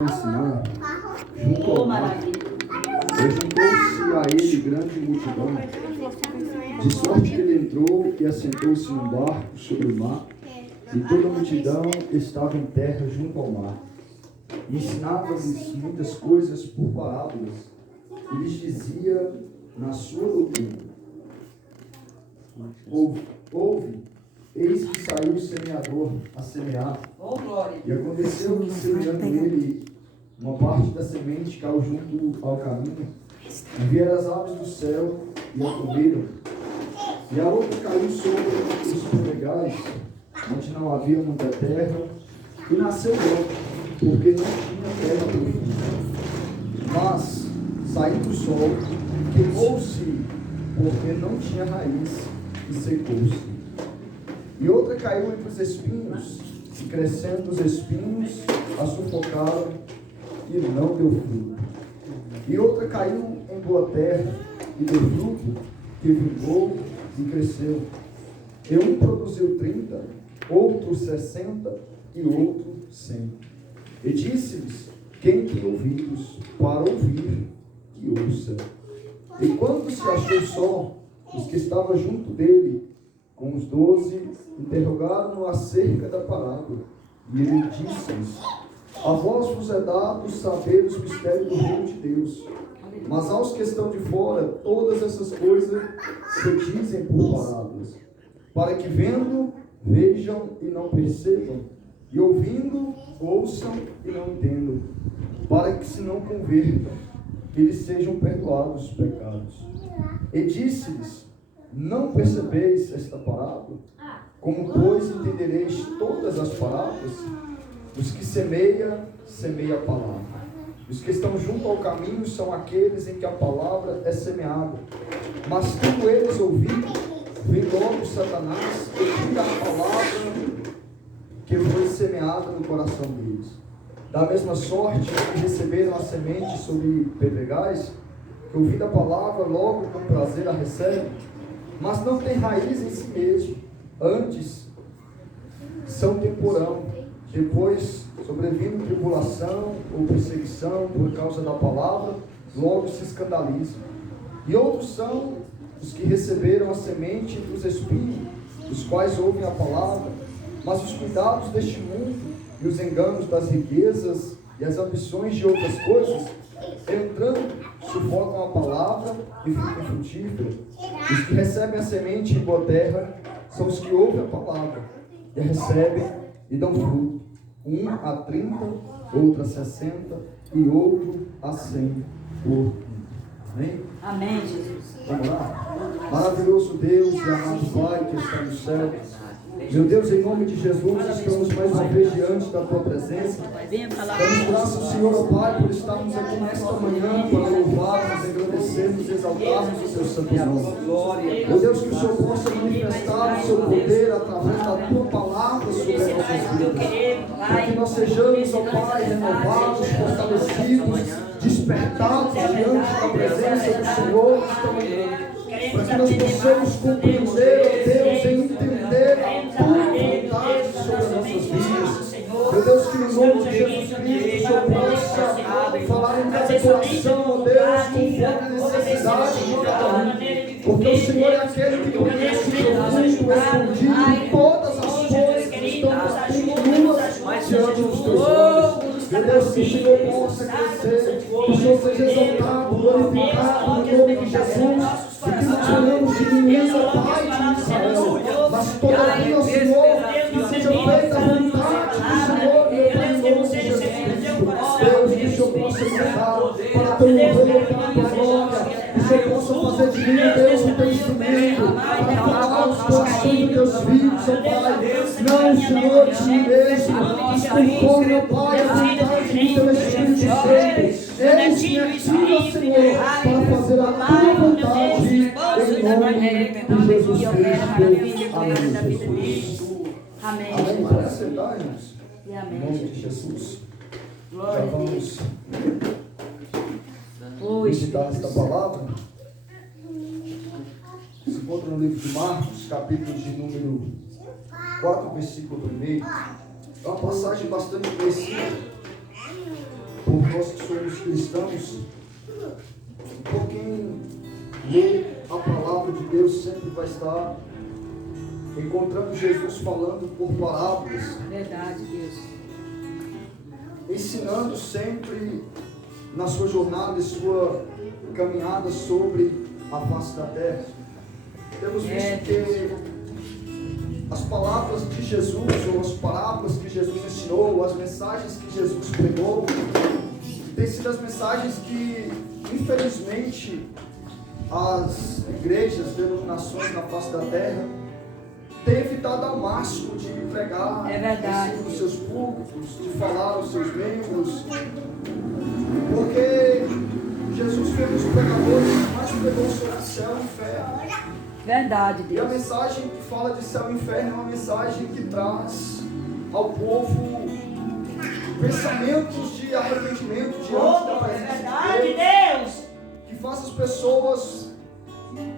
ensinar, junto ao mar, juntou-se a ele grande multidão, de sorte que ele entrou e assentou-se num barco sobre o mar, e toda a multidão estava em terra junto ao mar. E ensinava-lhes muitas coisas por parábolas, e lhes dizia na sua doutrina: ouve, eis que saiu o semeador a semear. E aconteceu que, semeando ele, uma parte da semente caiu junto ao caminho, e vieram as aves do céu e a comeram. E a outra caiu sobre os pedregais, onde não havia muita terra, e nasceu logo, porque não tinha terra profunda. Mas, saindo o sol, queimou-se, porque não tinha raiz, e secou-se. E outra caiu entre os espinhos, e crescendo os espinhos, a sufocaram, e não deu fruto. E outra caiu em boa terra, e deu fruto, que vingou e cresceu. E um produziu 30, outro 60, e outro 100. E disse-lhes: quem tem ouvidos para ouvir, que ouça. E quando se achou só, os que estavam junto dele, com os 12, interrogaram-no acerca da parábola. E ele disse-lhes: a vós vos é dado saber os mistérios do reino de Deus, mas aos que estão de fora, todas essas coisas se dizem por parábolas, para que vendo, vejam e não percebam, e ouvindo, ouçam e não entendam, para que se não convertam, que lhes sejam perdoados os pecados. E disse-lhes: não percebeis esta parábola? Como, pois, entendereis todas as parábolas? Os que semeia a palavra. Os que estão junto ao caminho são aqueles em que a palavra é semeada. Mas tendo eles ouvido, vem logo Satanás e tira a palavra que foi semeada no coração deles. Da mesma sorte que receberam a semente sobre pedregais, que ouvindo a palavra, logo com prazer a recebem, mas não tem raiz em si mesmo, antes são temporão, depois, sobrevindo tribulação ou perseguição por causa da palavra, logo se escandalizam. E outros são os que receberam a semente dos espinhos, os quais ouvem a palavra, mas os cuidados deste mundo e os enganos das riquezas e as ambições de outras coisas, entrando, sufocam a palavra e ficam infrutíferas. Os que recebem a semente em boa terra são os que ouvem a palavra e a recebem e dão fruto, um a 30, outro a 60 e outro a 100 por um. Amém? Amém, Jesus. Vamos lá? Maravilhoso Deus e amado Pai que está no céu, meu Deus, em nome de Jesus, estamos mais uma vez diante da Tua presença. Damos graças, Senhor, ó Pai, por estarmos aqui nesta manhã para louvarmos, agradecermos, exaltarmos o Teu santo nome. Meu Deus, que o Senhor possa manifestar o Seu poder através da Tua palavra sobre as nossas vidas. Para que nós sejamos, ó Pai, renovados, fortalecidos, despertados diante da presença do Senhor esta manhã. Para que nós possamos compreender, ó Deus, e entender a Tua vontade sobre as nossas vidas. Meu Deus, que no nome de Jesus Cristo o Senhor possa falar em cada coração, ó Deus, conforme a necessidade de cada um. Porque o Senhor é aquele que conhece o profundo, escondido, todas as coisas que estão nuas diante dos Teus olhos. Meu Deus, que o Senhor possa crescer, que o Senhor seja exaltado, glorificado no nome de Jesus. E que nós falamos de ninguém, ó Pai de Israel, mas todavia, Senhor, que seja feita a vontade do Senhor, meu Pai, em nome de Jesus Cristo. Deus, que o Senhor possa cuidar para teu louvor, para tua glória, que o Senhor possa fazer de mim, Deus, um teu instrumento, para falar os corações dos teus filhos, ó Pai. Não, Senhor, de mim mesmo, mas conforme, ó Pai, a vontade do teu Espírito Santo. Eis-me aqui, ó Senhor, para fazer a tua vontade, em nome de Jesus Cristo. Amém, Jesus. Amém. Amém. Para sentar, irmãos. Amém. Em nome de Jesus. Já Glória a vamos Deus. meditar esta palavra. Se encontra no livro de Marcos, capítulo de número 4, versículo 1. É uma passagem bastante conhecida. por nós que somos cristãos, por quem lê a palavra de Deus sempre vai estar encontrando Jesus falando por parábolas. Verdade, Deus. Ensinando sempre na sua jornada e sua caminhada sobre a face da terra. Temos visto que as palavras de Jesus, ou as parábolas que Jesus ensinou, ou as mensagens que Jesus pregou, têm sido as mensagens que, infelizmente, as igrejas, denominações na face da terra têm evitado ao máximo de pregar nos seus púlpitos, de falar aos seus membros, porque Jesus foi um dos pregadores que mais pregou sobre céu e inferno. Verdade, Deus. E a mensagem que fala de céu e inferno é uma mensagem que traz ao povo pensamentos de arrependimento diante da presença de Deus, que faz as pessoas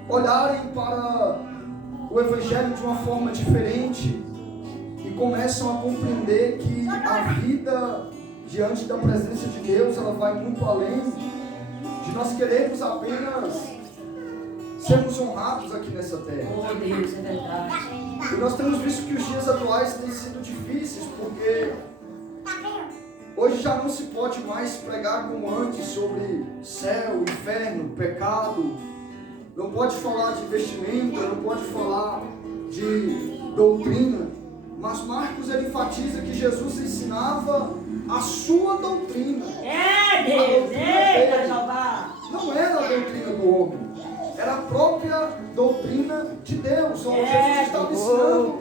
olharem para o Evangelho de uma forma diferente e começam a compreender que a vida diante da presença de Deus, ela vai muito além de nós queremos apenas sermos honrados aqui nessa terra. Oh Deus, é verdade. E nós temos visto que os dias atuais têm sido difíceis, porque hoje já não se pode mais pregar como antes sobre céu, inferno, pecado. Não pode falar de vestimenta, não pode falar de doutrina. Mas Marcos ele enfatiza que Jesus ensinava a sua doutrina. É Deus, eita Jeová. Não era a doutrina do homem. Era a própria doutrina de Deus. Onde Jesus estava ensinando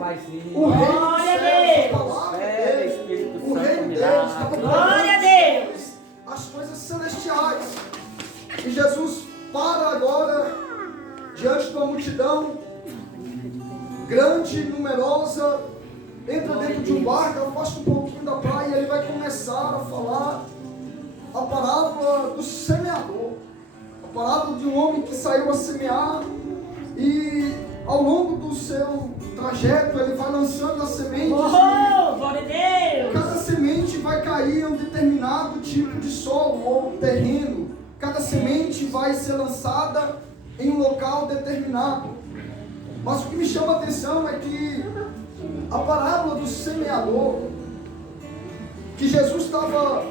o reino dos céus, a palavra dele, o reino de Deus, estava pregando as coisas celestiais. E Jesus para agora diante de uma multidão grande, numerosa, entra dentro de um barco, afasta um pouquinho da praia e ele vai começar a falar a parábola do semeador. A parábola de um homem que saiu a semear e ao longo do seu trajeto ele vai lançando as sementes. Oh, glória a Deus! Cada semente vai cair em um determinado tipo de solo ou terreno. Cada semente vai ser lançada em um local determinado. Mas o que me chama a atenção é que a parábola do semeador, que Jesus estava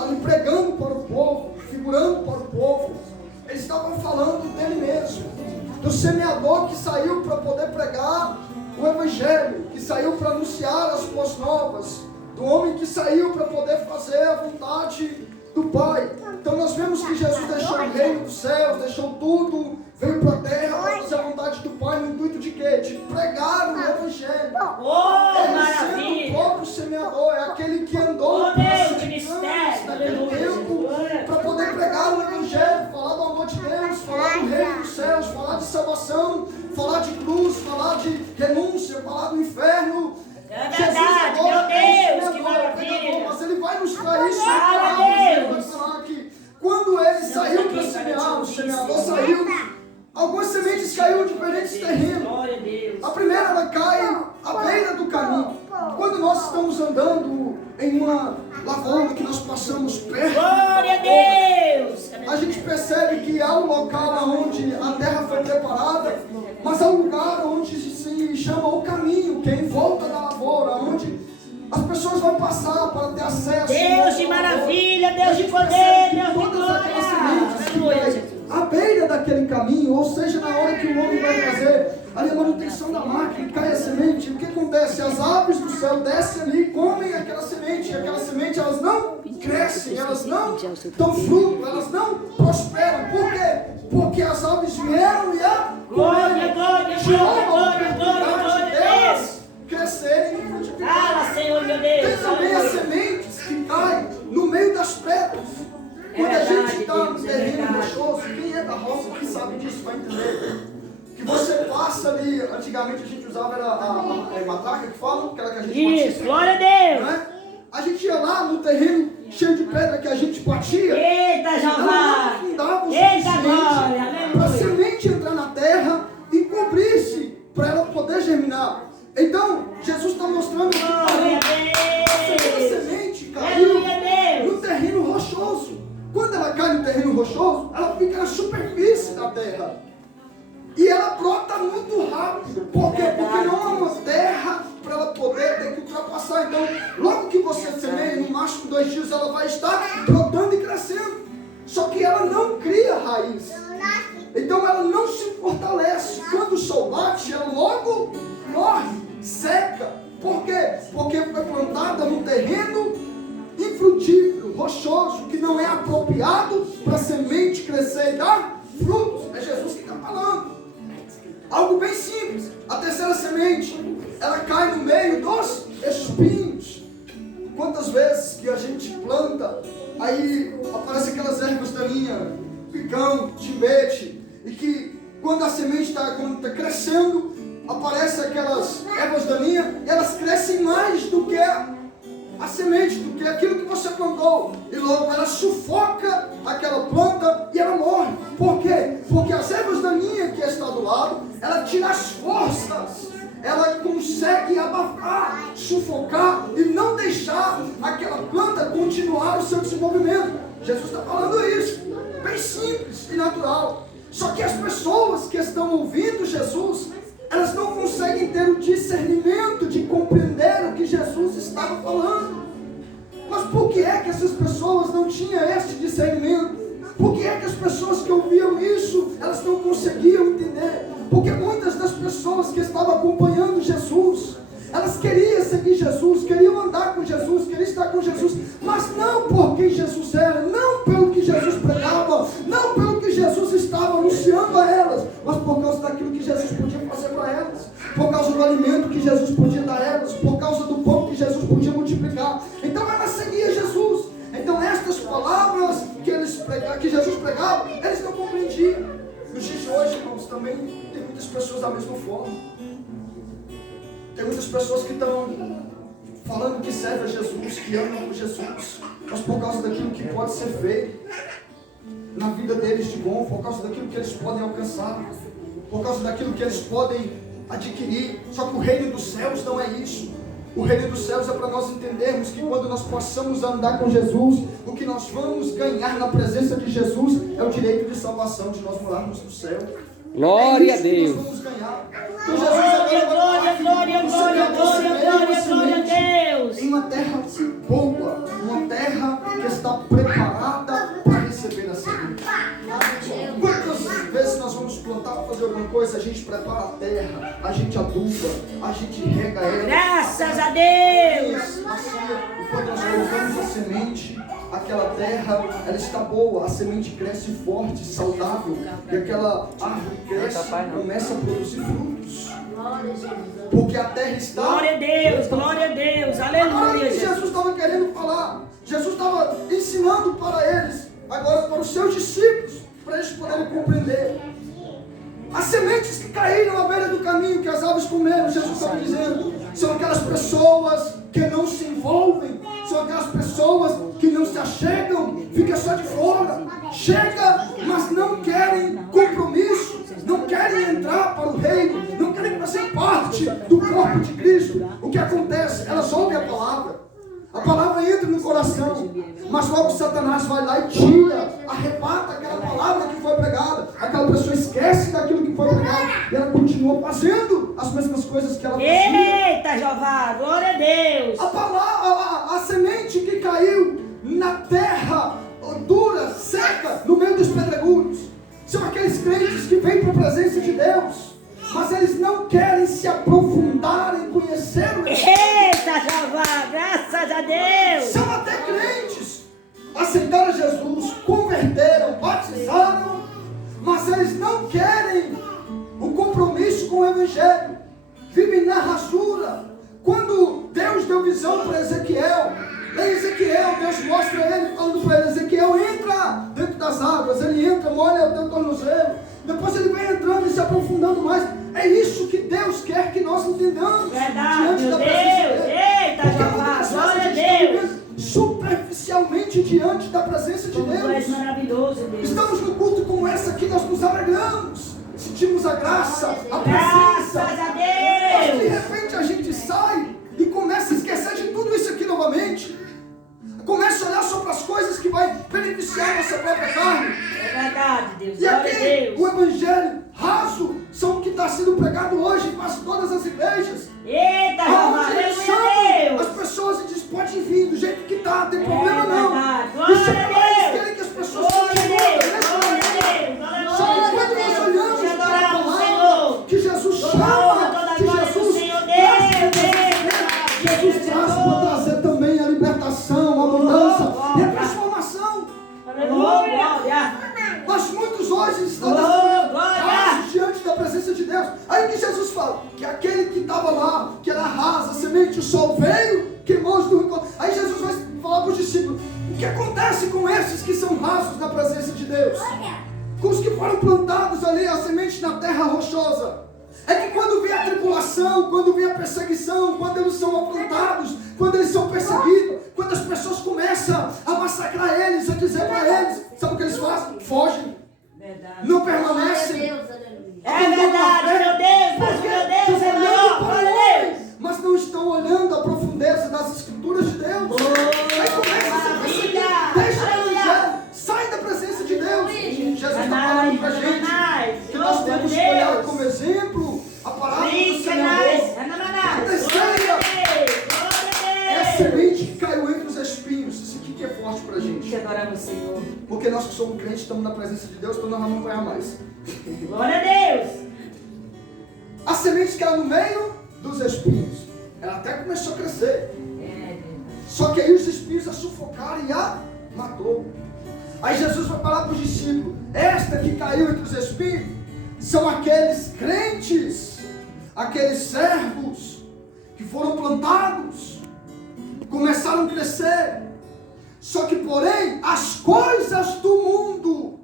ali pregando para o povo, figurando para o povo, eles estavam falando dele mesmo, do semeador que saiu para poder pregar o Evangelho, que saiu para anunciar as boas novas, do homem que saiu para poder fazer a vontade do Pai. Então nós vemos que Jesus deixou o reino dos céus, deixou tudo, veio para a terra para fazer a vontade do Pai, no intuito de quê? De pregar o Evangelho. Ele sendo o próprio semeador, é aquele que andou naquele tempo para poder pregar o Evangelho, falar do amor de Deus, falar do reino dos céus, falar de salvação, falar de cruz, falar de renúncia, falar do inferno. É verdade, meu Deus, que maravilha! Mas ele vai nos trair isso. Ele vai falar que quando ele saiu para semear, o semeador saiu, algumas sementes caíram em diferentes terrenos. A primeira ela cai à beira do caminho. Quando nós estamos andando em uma lavoura que nós passamos perto, glória a Deus! A gente percebe que há um local onde a terra foi preparada, mas há um lugar onde se chama o caminho, que é em volta da lavoura, onde as pessoas vão passar para ter acesso. Deus de maravilha, Deus de poder, Deus de glória. À beira daquele caminho, ou seja, na hora que o homem vai fazer ali a manutenção da máquina, cai a semente, o que acontece? As aves do céu descem ali e comem aquela semente, e aquela semente elas não crescem, elas não dão fruto, elas não prosperam. Por quê? Porque as aves vieram e a glória, delas crescerem e frutificarem. Fala, Senhor, meu Deus. Tem também as sementes que caem no meio das pedras. Quando a gente está no terreno rochoso, quem é da roça que sabe disso vai entender. Que você passa ali, antigamente a gente usava era a matraca que fala, aquela que a gente batia. Isso, glória a Deus. Né? A gente ia lá no terreno cheio de pedra que a gente batia. Eita, Jeová. Afundava o suficiente para a semente entrar na terra e cobrir-se, para ela poder germinar. Então, Jesus está mostrando que a semente caiu no terreno no terreno rochoso, ela fica na superfície da terra. E ela brota muito rápido. Por quê? Porque não há uma terra para ela poder ter que ultrapassar. Então, logo que você semeia, no máximo 2 dias, ela vai estar brotando e crescendo. Só que ela não cria raiz. Então ela não se fortalece. Quando o sol bate, ela logo morre, seca. Por quê? Porque foi plantada num terreno infrutífero, rochoso, que não é apropriado para a semente crescer e dar frutos. É Jesus que está falando. Algo bem simples. A terceira semente, ela cai no meio dos espinhos. Quantas vezes que a gente planta, aí aparecem aquelas ervas daninhas, picão, timbete, e que quando a semente está crescendo, aparecem aquelas ervas daninhas, e elas crescem mais do que a semente, do que aquilo que você plantou, e logo ela sufoca aquela planta e ela morre. Por quê? Porque as ervas daninhas que está do lado, ela tira as forças, ela consegue abafar, sufocar e não deixar aquela planta continuar o seu desenvolvimento. Jesus está falando isso, bem simples e natural. Só que as pessoas que estão ouvindo Jesus, elas não conseguem ter o discernimento de compreender o que Jesus estava falando. Mas por que é que essas pessoas não tinham esse discernimento? Por que é que as pessoas que ouviam isso, elas não conseguiam entender? Porque muitas das pessoas que estavam acompanhando Jesus, elas queriam seguir Jesus, queriam andar com Jesus, queriam estar com Jesus, mas não por quem Jesus era, não pelo que Jesus pregava, não pelo que Jesus estava anunciando a elas, mas por causa daquilo que Jesus podia fazer para elas, por causa do alimento que Jesus podia dar a elas, por causa do pão que Jesus podia multiplicar. Então elas seguiam Jesus. Então estas palavras que Jesus pregava, eles não compreendiam. Nos dias de hoje, irmãos, também tem muitas pessoas da mesma forma. Tem muitas pessoas que estão falando que servem a Jesus, que amam Jesus, mas por causa daquilo que pode ser feito na vida deles de bom, por causa daquilo que eles podem alcançar, por causa daquilo que eles podem adquirir. Só que o reino dos céus não é isso. O reino dos céus é para nós entendermos que quando nós passamos a andar com Jesus, o que nós vamos ganhar na presença de Jesus é o direito de salvação, de nós morarmos no céu. Glória a Deus. Nós vamos ganhar. Então, Jesus Glória a Deus. Em uma terra boa, uma terra que está preparada para receber a semente. Quantas vezes nós vamos plantar para fazer alguma coisa, a gente prepara a terra, a gente aduba, a gente rega ela. Graças a Deus. E quando nós colocamos a semente, aquela terra, ela está boa, a semente cresce forte, saudável, e aquela árvore cresce, começa a produzir frutos. Porque a terra está... Glória a Deus, aleluia. Agora o que Jesus estava querendo falar, Jesus estava ensinando para eles, agora para os seus discípulos, para eles poderem compreender. As sementes que caíram à beira do caminho, que as aves comeram, Jesus estava dizendo, são aquelas pessoas que não se envolvem, são aquelas pessoas que não se achegam, ficam só de fora, chega, mas não querem compromisso, não querem entrar para o reino, não querem fazer parte do corpo de Cristo. O que acontece? Elas ouvem a palavra entra no coração, mas logo Satanás vai lá e tira, arrebata aquela palavra que foi pregada. Aquela pessoa esquece daquilo que foi pregado e ela continua fazendo as mesmas coisas que ela fazia. Eita, Jeová, glória a Deus. A semente que caiu na terra dura, seca, no meio dos pedregulhos, são aqueles crentes que vêm para a presença de Deus, mas eles não querem se aprofundar em conhecer o Espírito. Eita, Jeová, graças a Deus. São até crentes, aceitaram Jesus, converteram, batizaram, mas eles não querem o compromisso com o Evangelho, vivem na rasura. Quando Deus deu visão para Ezequiel, Deus mostra ele, falando para ele, Ezequiel, entra dentro das águas. Ele entra, molha o teu tornozelo, depois ele vem entrando e se aprofundando mais. É isso que Deus quer que nós entendamos. Verdade, meu Deus. Eita, Jeová, glória a Deus. Superficialmente diante da presença de Deus. Tu és maravilhoso, Deus. Estamos no culto como essa aqui, nós nos alegramos, sentimos a graça, a presença. Graças a Mas de Deus. repente a gente sai e começa a esquecer de tudo isso aqui novamente. Começa a olhar só para as coisas que vai beneficiar a nossa própria carne. É verdade, Deus. E Glória a aqui, Deus. o evangelho raso são o que está sendo pregado hoje em quase todas as igrejas. Eita, Jeová, Aonde eles aleluia, chamam Deus. as pessoas e diz, pode vir do jeito que está, não tem problema não. verdade. E Glória chama a lá, eles Deus. querem que as pessoas Glória a continuem Deus. nesse Glória a momento. Deus. Só que Glória a quando nós Deus. olhamos Te para a adoramos, palavra Senhor. que Jesus Toda chama, honra, toda que glória do Jesus Senhor, traz Deus. Jesus traz para trazer também a libertação, a mudança e a glória. transformação. Aleluia. Mas muitos hoje estão Glória. rasos diante da presença de Deus. Aí que Jesus fala que aquele que estava lá, que era raso, a semente, o sol veio, queimou os do. Aí Jesus vai falar para os discípulos: o que acontece com esses que são rasos na presença de Deus? Com os que foram plantados ali, a semente na terra rochosa. É que quando vem a tribulação, quando vem a perseguição, quando eles são afrontados, quando eles são perseguidos, quando as pessoas começam a massacrar eles, a dizer para eles, sabe o que eles fazem? Fogem, Verdade. não permanecem. É verdade, meu Deus, mas Porque meu Deus estão é olhando maior. para Glória a o Deus. homem, mas não estão olhando a profundeza das escrituras de Deus. Aí começa a ser perseguido. maravilha. Deixa o Aleluia. evangelho, sai da presença de Deus. Jesus está falando para a gente que nós temos que olhar como exemplo a palavra do Senhor. A terceira é a semente que caiu entre os espinhos. Isso aqui que é forte para a gente. Te adoramos, Senhor. Porque nós que somos crentes estamos na presença de Deus, então nós vamos apanhar mais. Glória a Deus. A semente caiu no meio dos espinhos. Ela até começou a crescer. Só que aí os espinhos a sufocaram e a matou. Aí Jesus vai falar para os discípulos: esta que caiu entre os espinhos são aqueles crentes, aqueles servos que foram plantados, começaram a crescer. Só que, porém, as coisas do mundo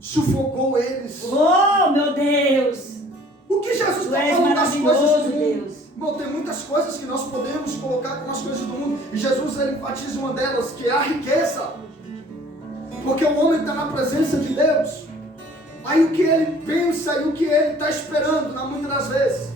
sufocou eles. Oh, meu Deus. O que Jesus Tu está és falando das coisas maravilhoso, do mundo? Deus. Irmão, tem muitas coisas que nós podemos colocar como as coisas do mundo. E Jesus ele enfatiza uma delas, que é a riqueza. Porque o homem está na presença de Deus. Aí o que ele pensa e o que ele está esperando, muitas das vezes,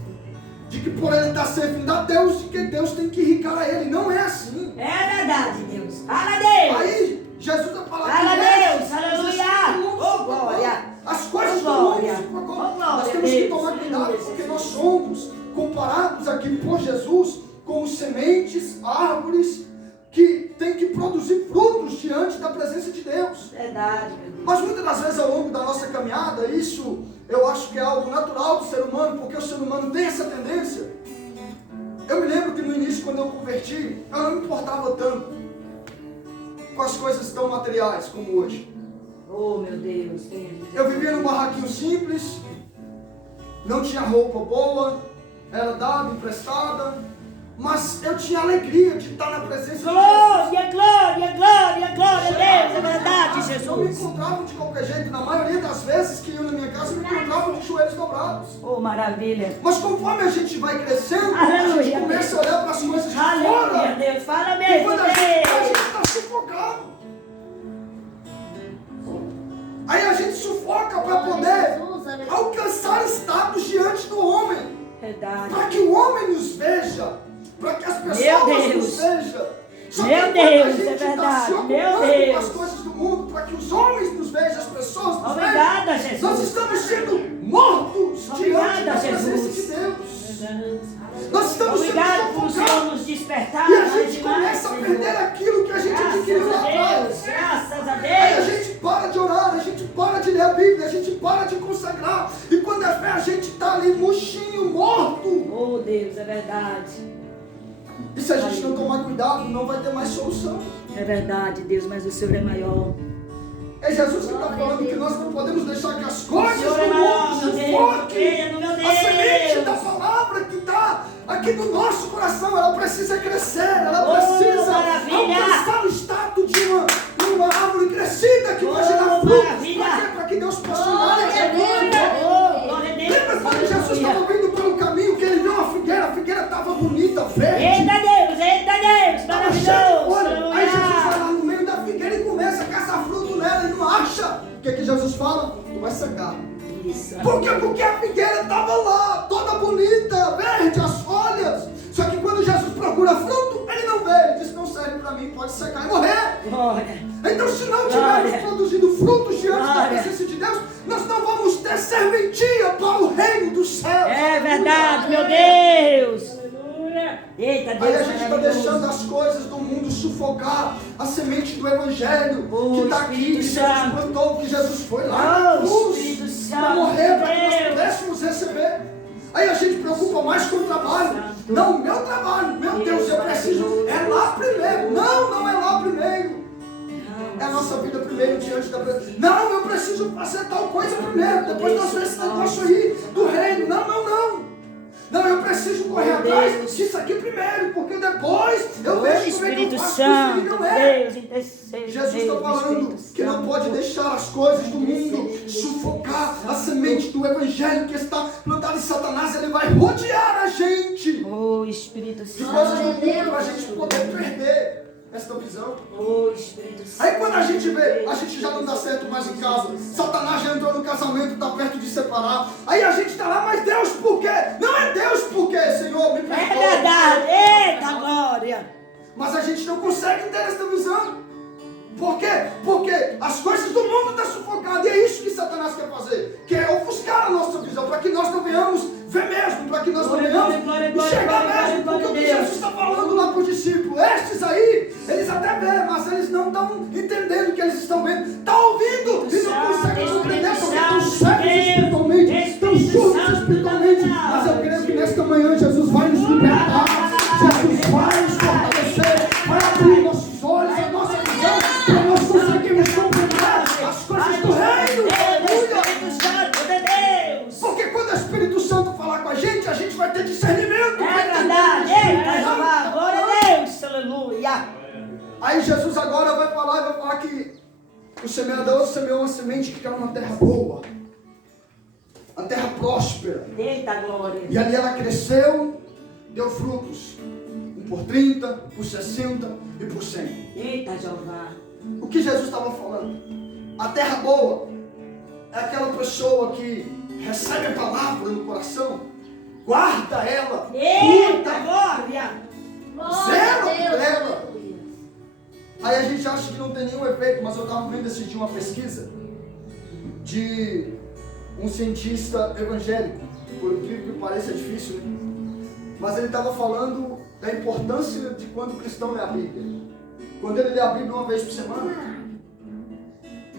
de que por ele estar servindo a Deus, de que Deus tem que enricar a ele. Não é assim. É verdade, Deus. Fala, Deus. Aí Jesus vai falar Fala, que Deus. os Aleluia. espíritos do mundo Oh, sufocou. glória. As coisas Oh, do mundo glória. sufocou. Oh, glória, Nós temos que Deus. tomar cuidado, Aleluia. porque nós somos comparados aqui por Jesus com sementes, árvores que tem que produzir frutos diante da presença de Deus. Verdade, meu Deus. Mas muitas das vezes ao longo da nossa caminhada, isso eu acho que é algo natural do ser humano, porque o ser humano tem essa tendência. Eu me lembro que no início, quando eu converti, eu não me importava tanto com as coisas tão materiais como hoje. Oh, meu Deus. Eu vivia num barraquinho simples, não tinha roupa boa, era dada, emprestada, mas eu tinha alegria de estar na presença de Jesus. Glória, glória, glória, glória a Deus. É verdade, Eu me Jesus. encontrava de qualquer jeito, na maioria das vezes que eu na minha casa, eu me encontrava de joelhos dobrados. Oh, maravilha. Mas conforme a gente vai crescendo, a Aleluia. gente começa a olhar para as coisas de Aleluia, fora. Deus. Fala E mesmo, quando a gente Deus. está sufocado. Aí a gente sufoca para poder alcançar status diante do homem. Verdade. Para que o homem nos veja. Para que as Meu pessoas Deus. nos vejam. Só Meu que quando Deus, a gente é está verdade. se Meu ocupando Deus. com as coisas do mundo, para que os homens nos vejam, as pessoas nos Obrigada, vejam, Jesus. nós estamos sendo mortos diante Obrigada, da presença Jesus. de Deus. Nós estamos Obrigado sendo por o Senhor sufocados. nos despertar. E a mais gente demais, começa a Senhor. perder aquilo que a gente adquiriu lá Graças a atrás. Deus. Graças a Aí a Deus. gente para de orar, a gente para de ler a Bíblia, a gente para de consagrar. E quando é fé, a gente está ali murchinho, morto. Oh, Deus, é verdade. E se a gente não tomar cuidado, não vai ter mais solução. É verdade, Deus, mas o Senhor é maior. É Jesus que está falando que nós não podemos deixar que as O coisas Senhor do é maior, mundo meu Deus. sufoquem Creia no meu Deus. a semente da palavra que está aqui no nosso coração. Ela precisa crescer, ela Oh, precisa maravilha. alcançar o status de uma árvore crescida que vai Oh, gerar frutos. maravilha. Para quê? Para que Deus possa Glória olhar a Deus. Oh, glória a Deus. Lembra quando Jesus estava vindo pelo caminho, que ele viu a figueira estava bonita, verde. Eita Deus, Deus, Estava cheio de folha. maravilhoso. Aí Jesus vai lá no meio da figueira e começa a caçar fruto nela e não acha. O que Jesus fala? Tu vai secar. Isso. Por quê? Porque a figueira estava lá, toda bonita, verde, as folhas. Só que quando Jesus procura fruto, ele não vê. Ele diz, não serve para mim, pode secar e morrer. Glória. Então, se não tivermos produzido frutos diante da presença de Deus, nós não vamos ter serventia para o reino dos céus. É verdade, meu Deus. Eita, Deus. Aí a gente está deixando as coisas do mundo sufocar a semente do Evangelho que está aqui, que Jesus plantou, que Jesus foi lá na cruz para morrer, para que nós pudéssemos receber. Aí a gente preocupa mais com o trabalho. Não, o meu trabalho, meu Deus, eu preciso. É lá primeiro. Não é lá primeiro. É a nossa vida primeiro diante da presença. Não, eu preciso fazer tal coisa primeiro. Depois nós vemos esse negócio aí do reino. Não, eu preciso correr atrás disso aqui primeiro, porque depois eu vejo como é que eu faço isso. Não é. Jesus está falando que não pode deixar as coisas do mundo sufocar a semente do Evangelho que está plantada em Satanás. Ele vai rodear a gente Oh, Espírito de coisas do mundo para a gente poder perder esta visão. Oh, Espírito Santo. Aí quando a gente vê, a gente já não dá certo mais em casa. Satanás já entrou no casamento, está perto de separar. Aí a gente está lá, mas Deus por quê? Não é Deus por quê, Senhor? Me perdoa. É verdade. Eita, glória. Mas a gente não consegue ter esta visão. Por quê? Porque as coisas do mundo estão sufocadas. E é isso que Satanás quer fazer. Quer ofuscar a nossa visão, para que nós não venhamos ver mesmo, para que nós não venhamos enxergar mesmo. Porque o que Jesus está falando lá para os discípulos, estes aí, eles até veem, mas eles não estão entendendo o que eles estão vendo. Estão ouvindo e não conseguem compreender, porque estão cegos espiritualmente, estão surdos espiritualmente. Mas eu creio que nesta manhã Jesus vai nos libertar, Jesus vai nos fortalecer, vai abrir nossos olhos, a nossa visão, para nós conseguirmos compreender as coisas do reino. Porque quando o Espírito Santo falar com a gente vai ter discernimento. É verdade. Eita, Jeová. Glória a Deus. Aleluia. Aí Jesus agora vai falar que o semeador semeou uma semente que caiu numa terra boa, uma terra próspera. Eita, glória. E ali ela cresceu, deu frutos, por 30, por 60 e por 100. Eita, Jeová. O que Jesus estava falando? A terra boa é aquela pessoa que recebe a palavra no coração, guarda ela, Eita, glória. zela por ela. Aí a gente acha que não tem nenhum efeito, mas eu estava vendo esse dia uma pesquisa de um cientista evangélico, por incrível que pareça, é difícil, né? Mas ele estava falando da importância de quando o cristão lê a Bíblia. Quando ele lê a Bíblia uma vez por semana,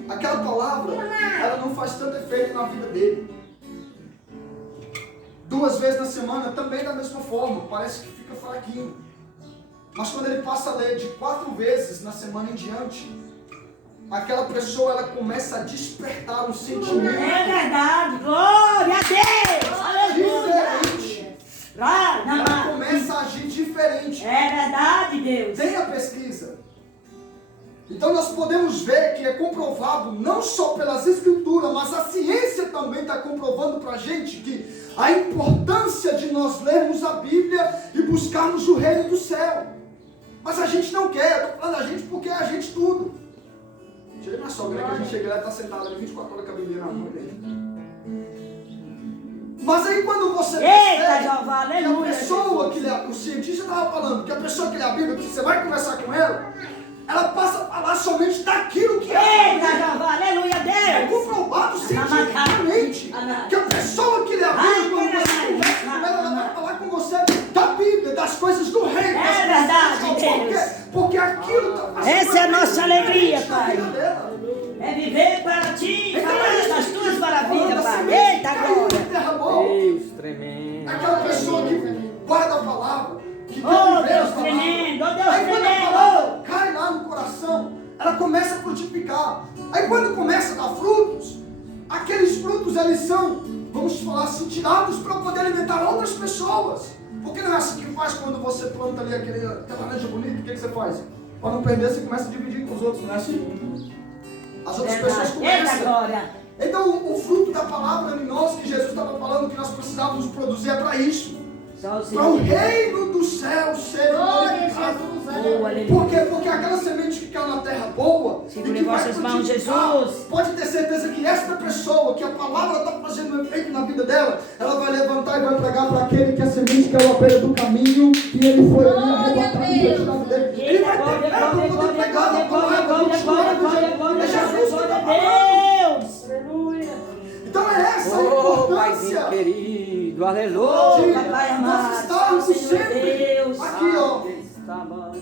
aquela palavra, ela não faz tanto efeito na vida dele. 2 vezes na semana também da mesma forma, parece que fica fraquinho. Mas quando ele passa a ler de 4 vezes na semana em diante, aquela pessoa ela começa a despertar um sentimento. É verdade. Glória a Deus. Aleluia. Diferente. Ela Ela começa a agir diferente. É verdade, Deus. Tem a pesquisa. Então nós podemos ver que é comprovado, não só pelas escrituras, mas a ciência também está comprovando para a gente que a importância de nós lermos a Bíblia e buscarmos o reino do céu. Mas a gente não quer, eu estou falando a gente porque é a gente tudo. Chega na sogra, que a gente chega lá e está sentado ali 24 horas com a Bíblia na mão dele. Mas aí quando você percebe Jeová, aleluia, que a pessoa Jesus. que lê, o cientista estava falando, que a pessoa que lê a Bíblia, que você vai conversar com ela passa a falar somente daquilo que é. Eita, Jeová, aleluia, É Deus. comprovado cientificamente que a pessoa que lê a Bíblia, quando você conversa com ela vai falar com você da Bíblia, das coisas do reino. É verdade, Por quê? Deus. Porque aquilo está fazendo Essa é a nossa alegria, na Pai. vida dela. É viver para ti, Então, falar das tuas maravilhas, a Pai. semente Eita, caiu glória. em terra boa. Deus tremendo. Aquela pessoa que guarda a palavra, que quer Oh, viver a Deus palavra. tremendo, oh, Deus Aí quando a tremendo. palavra cai lá no coração, ela começa a frutificar. Aí quando começa a dar frutos, aqueles frutos eles são, vamos falar assim, tirados para poder alimentar outras pessoas. Porque não é assim que faz quando você planta ali aquela laranja bonita, o que você faz? Para não perder, você começa a dividir com os outros, não é assim? As outras pessoas Eita, começam. glória. Então o fruto da palavra em nós, que Jesus estava falando que nós precisávamos produzir, é para isso. Só o Para o Senhor. reino do céu ser glorificado. Oh, aleluia. Por quê? Porque aquela semente que caiu na terra boa, Segure e que vai vossas mãos, frutificar, Jesus. pode ter certeza que esta pessoa, que a palavra está fazendo um efeito na vida dela, ela vai levantar e vai pregar para aquele que a semente caiu à beira do caminho, e ele foi ali arrebatado e foi tirado dele. Ele vai vai ter fé para poder pregar a palavra, continuar o evangelho. É Jesus que está falando. Aleluia. Então é essa a Oh, importância Paizinho querido, aleluia. de Papai amado, nós estarmos Senhor sempre Deus. aqui, ó,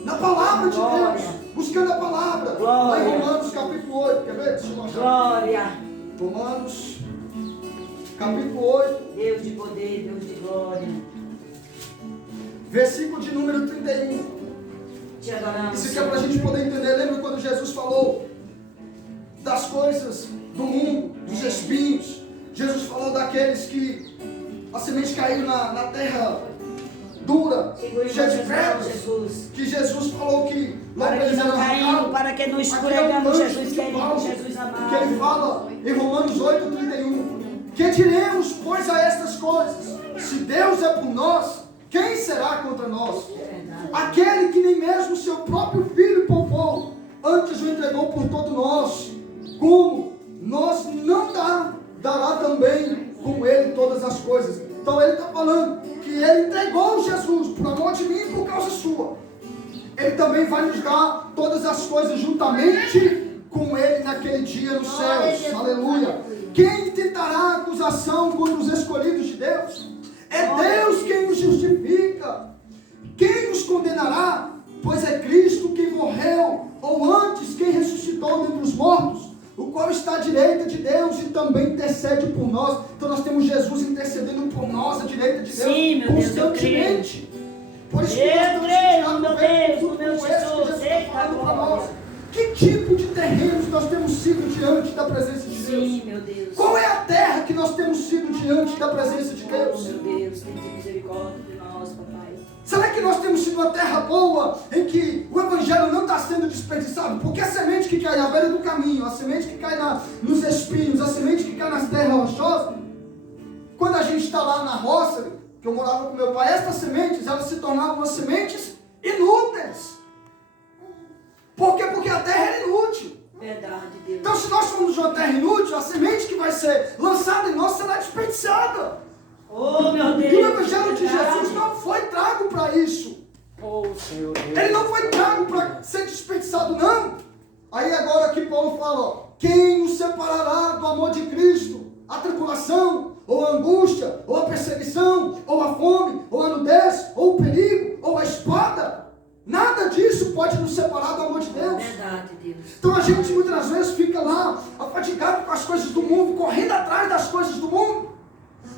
na palavra de Deus, buscando a palavra. Lá em Romanos capítulo 8, quer ver? Deixa eu mostrar. Glória. Romanos capítulo 8, Deus de poder, Deus de glória. versículo de número 31. Te adoramos. Isso aqui é para a gente poder entender. Lembra quando Jesus falou das coisas do mundo, dos espinhos? Jesus falou daqueles que a semente caiu na terra dura, cheia de pedras. Que Jesus falou que Para que não caímos, para que não escorregamos, Jesus querido, Jesus amado. que ele fala em Romanos 8:31. Que diremos, pois, a estas coisas? Se Deus é por nós, quem será contra nós? Aquele que nem mesmo seu próprio filho poupou, antes o entregou por todos nós, como nós não dará também com ele todas as coisas. Então ele está falando que ele entregou Jesus por amor de mim e por causa sua. Ele também vai nos dar todas as coisas juntamente com ele naquele dia nos céus. Aleluia. Quem tentará acusação contra os escolhidos de Deus? É Deus quem nos justifica. Quem nos condenará? Pois é Cristo quem morreu, ou antes quem ressuscitou dentre os mortos, o qual está à direita de Deus e também intercede por nós. Então nós temos Jesus intercedendo por nós à direita de Deus. Sim, meu Deus, constantemente. Por isso eu creio, meu Deus, no no meu Jesus. Eita, glória. Que tipo de terrenos nós temos sido diante da presença de Deus? Sim, meu Deus. Qual é a terra que nós temos sido diante da presença de Oh, Deus? meu Deus, tem misericórdia de nós, papai. Será que nós temos sido uma terra boa em que o evangelho não está sendo desperdiçado? Porque a semente que cai na beira do caminho, a semente que cai nos espinhos, a semente que cai nas terras rochosas, quando a gente está lá na roça, que eu morava com meu pai, estas sementes, elas se tornavam umas sementes inúteis. Por quê? Porque a terra era inútil. Verdade, Deus. Então, se nós formos uma terra inútil, a semente que vai ser lançada em nós será desperdiçada. Oh, meu Deus. E o evangelho de Jesus não foi trago para isso. Oh, Senhor Deus. Ele não foi trago para ser desperdiçado, não. Aí agora aqui Paulo fala, ó, quem nos separará do amor de Cristo? A tribulação, ou a angústia, ou a perseguição, ou a fome, ou a nudez, ou o perigo, ou a espada? Nada disso pode nos separar do amor de Deus. Verdade, Deus. Então a gente muitas vezes fica lá, afadigado com as coisas do mundo, correndo atrás das coisas do mundo.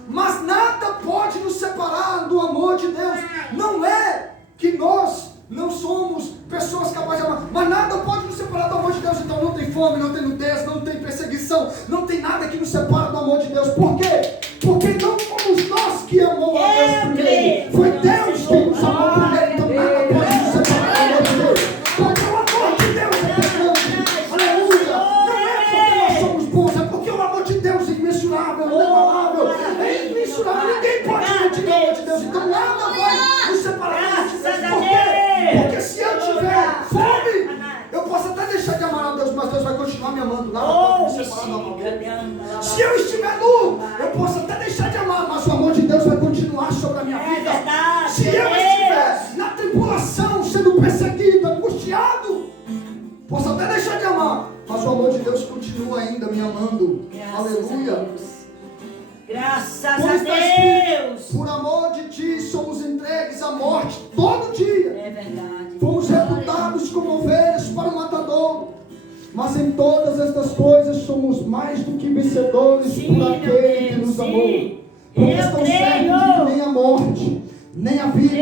Mas nada pode nos separar do amor de Deus. Não é que nós não somos pessoas capazes de amar, mas nada pode nos separar do amor de Deus. Então não tem fome, não tem nudez, não tem perseguição, não tem nada que nos separa do amor de Deus. Por quê? Porque não fomos nós que amamos a Deus primeiro. Foi Deus quem nos amou primeiro. Então nada pode nos separar do amor de Deus. Porque o amor de Deus é grande. Aleluia. Não é porque nós somos bons, é porque o amor de Deus é imensurável, inigualável. É imensurável. Ninguém pode medir o amor de Deus. Então nada vai nos separar do amor de Deus. Por quê? Porque se eu tiver fome, eu posso até deixar de amar a Deus, mas Deus vai continuar me amando. Nada pode me separar do amor. Se eu estiver nu, eu posso até deixar de amar, mas o amor de Deus vai continuar sobre a minha vida. Se eu estiver na tribulação, sendo perseguido, angustiado, posso até deixar de amar, mas o amor de Deus continua ainda me amando. Aleluia. Graças a Por está escrito, Deus. por amor de ti somos entregues à morte todo dia. É verdade. Fomos reputados como ovelhas para o matador. Mas em todas estas coisas somos mais do que vencedores Sim, por aquele que nos amou. Porque estão certos de que nem a morte, nem a vida,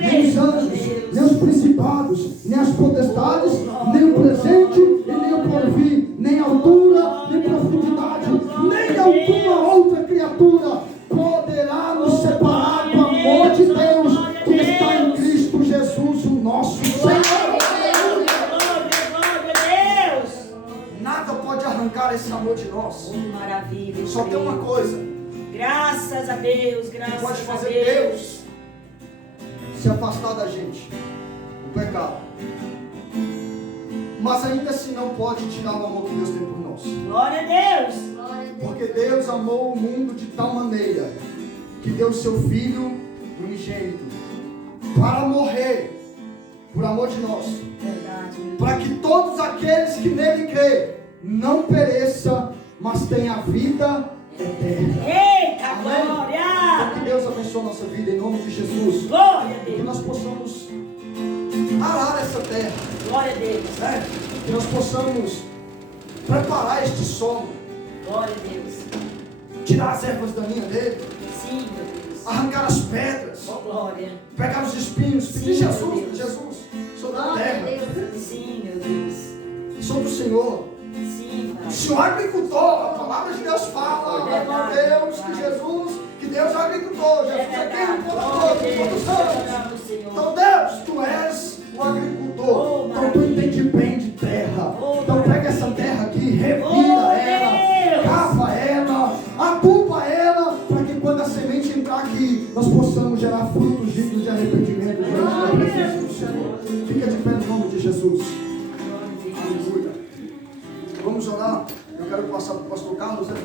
nem os anjos, nem os principados, nem as potestades, nem o presente e nem o porvir, nem a altura, nem profundidade, nem alguma outra criatura poderá nos separar do amor de Deus que está em Cristo Jesus, o nosso Senhor. Nada pode arrancar esse amor de nós. Maravilha. Só tem uma coisa. Graças a Deus, Que graças pode a fazer Deus. Deus se afastar da gente. O pecado. Mas ainda assim não pode tirar o amor que Deus tem por nós. Glória a Deus. Porque Deus amou o mundo de tal maneira que deu seu Filho unigênito para morrer por amor de nós, Verdade. para que todos aqueles que nele creem não pereçam, mas tenham vida eterna. Eita, Amém. glória! Que Deus abençoe a nossa vida em nome de Jesus. Glória a Que Deus. nós possamos arar essa terra, Glória a Deus. né? Que nós possamos preparar este solo, Glória a Deus. tirar as ervas daninhas dele, Sim, meu Deus. arrancar as pedras, Oh, glória. pegar os espinhos, pedir Sim, Jesus, meu Deus. Jesus, sou da Glória a terra, Deus. Sim, meu Deus. sou do Senhor. Sim, Pai. Se o agricultor, a palavra de Deus fala, Deus, que Jesus, que Deus é o agricultor, Jesus é quem o todo, todos somos. Então Deus, tu és o agricultor, então tu entende bem de terra, então pega essa terra aqui, revira ela, cava ela, aduba ela, para que quando a semente entrar aqui, nós possamos gerar frutos dignos de arrependimento diante da presença do Senhor. Fica de pé no nome de Jesus. Aleluia. Vamos orar. Eu quero passar para o pastor Carlos, né?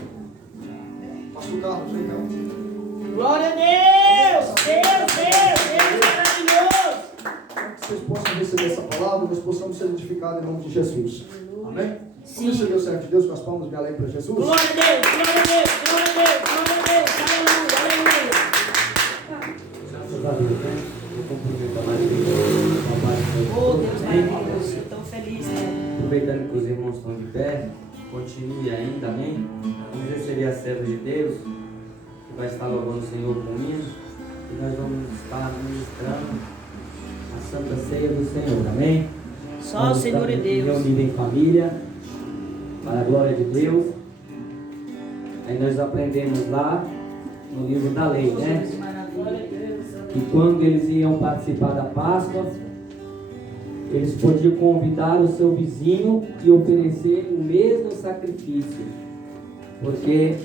Pastor Carlos, vem cá. Glória a Deus! Deus maravilhoso! Que vocês possam receber essa palavra, nós possamos ser edificados em nome de Jesus. Amém? Vamos receber o servo de Deus com as palmas, minha lei para Jesus. Glória a Deus, glória a Deus, glória a Deus, glória a Deus, aleluia, Graças a Deus, né? Eu cumprimento mais uma parte aleluia. Oh, Deus maravilhoso, eu estou feliz, né? Aproveitando que os irmãos estão de pé, continue ainda, amém? Vamos receber a serva de Deus, que vai estar louvando o Senhor com hino, e nós vamos estar ministrando a Santa Ceia do Senhor, amém? Só o Senhor é Deus. Reunidos em família, para a glória de Deus. Aí nós aprendemos lá no livro da lei, né? Que quando eles iam participar da Páscoa, eles podiam convidar o seu vizinho e oferecer o mesmo sacrifício, porque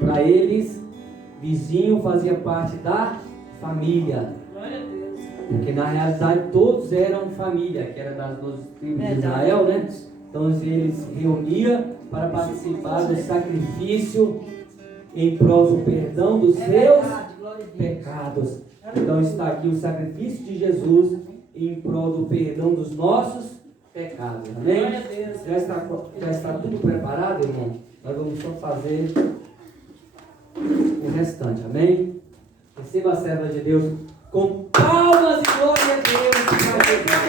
para eles, vizinho fazia parte da família, porque na realidade todos eram família, que era das 12 tribos de Israel, né? Então eles reuniam para participar do sacrifício em prol do perdão dos seus pecados. Então está aqui o sacrifício de Jesus em prol do perdão dos nossos pecados. Amém? Já está tudo preparado, irmão? Nós vamos só fazer o restante. Amém? Receba a serva de Deus com palmas e glória a Deus.